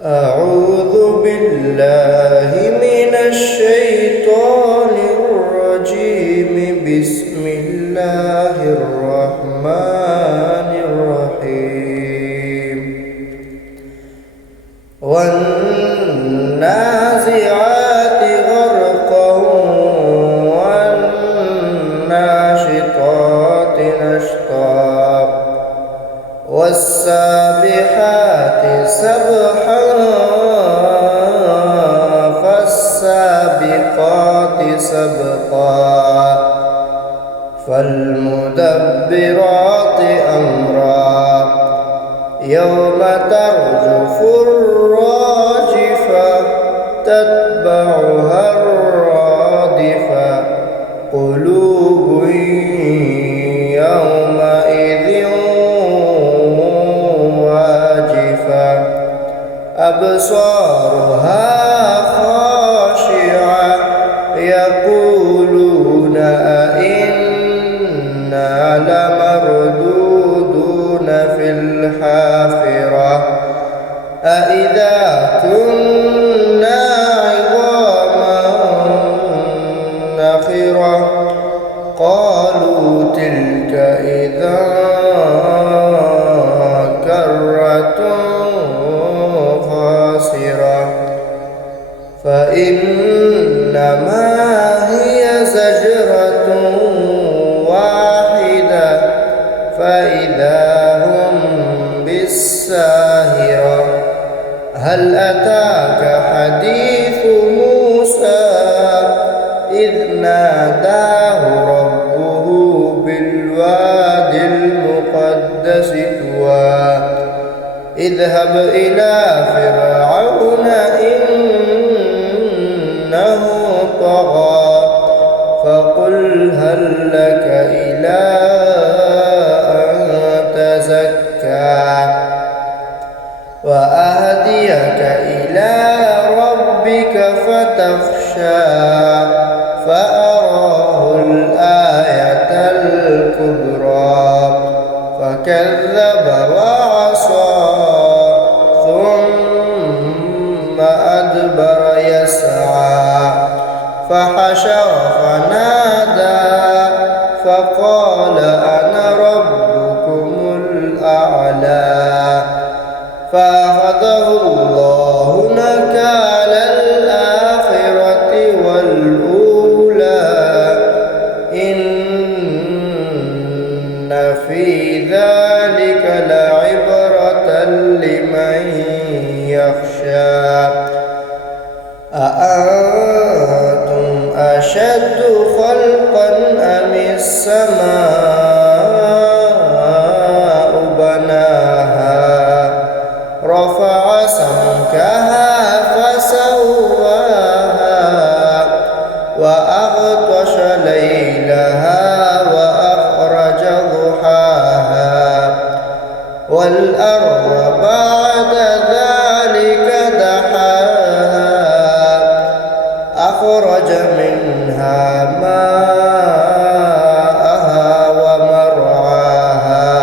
أعوذ بالله من الشيطان الرجيم. بسم الله الرحمن الرحيم. والنازعات غرقا والناشطات نشطا والسابحات سبحا فالسابقات سبقا فالمدبرات أمرا يوم ترجف الراجفة تتبعها الرادفة قلوب يومئذ واجفة أبصارها خاشعة يقولون أئنا لمردودون في الحافرة أئذا كنا عظاما نخرة قالوا تلك إذا كرة خاسرة فإنما هي زجرة واحدة فإذا هم بالساهرة هل أتاك حديث موسى إذ ناداه ربه بالواد المقدس طوى اذهب إلى فرعون إنه طغى فقل هل لك إلى أن تزكى وأهديك إلى ربك فتخشى فأراه الآية الكبرى فكذب وعصى ثم أدبر يسعى فحشر فنادى فقال أنا ربكم الأعلى فأخذه الله نكال الآخرة والأولى إن في ذلك لعبرة لمن يخشى أأنتم أشد خلقا أم السماء بناها رفع سمكها فسواها وأغطش ليلها وأخرج ضحاها والأرض بعد ذلك دحاها أخرج منها ماءها ومرعاها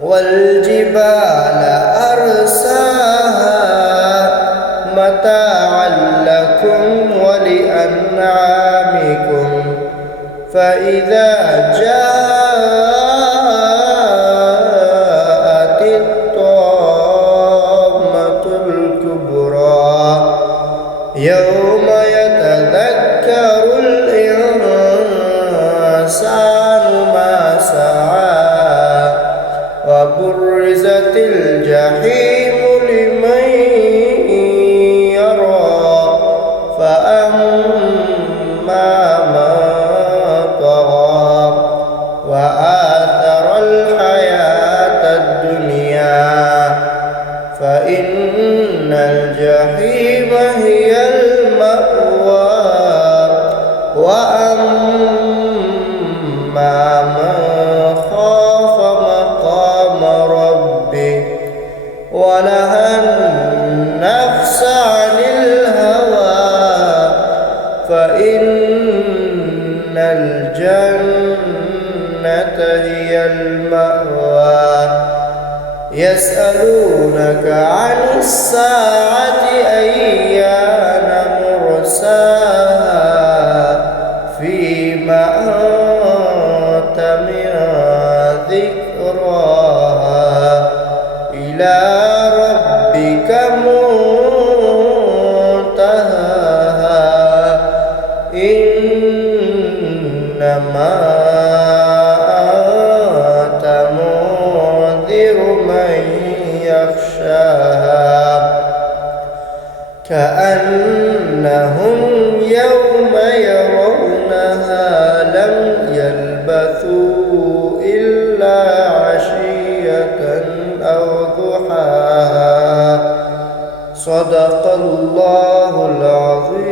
والجبال أرساها متاعا لكم ولأنعامكم فإذا جاءت الطامة الكبرى يوم يتذكر الإنسان ما سعى وبرزت الجحيم لمن يرى فأما من طغى وآثر الحياة الدنيا فإن الجحيم هي المأوى وأما من خاف مقام ربه ونهى النفس عن الهوى فإن الجنة هي المأوى يسألونك عن الساعة أيان مرساها فيما أنت من ذكراها إلى ربك منتهاها إنما أنت منذر من يخشاها كأنهم يوم يرونها لم يلبثوا إلا عشية أو ضحاها صدق الله العظيم.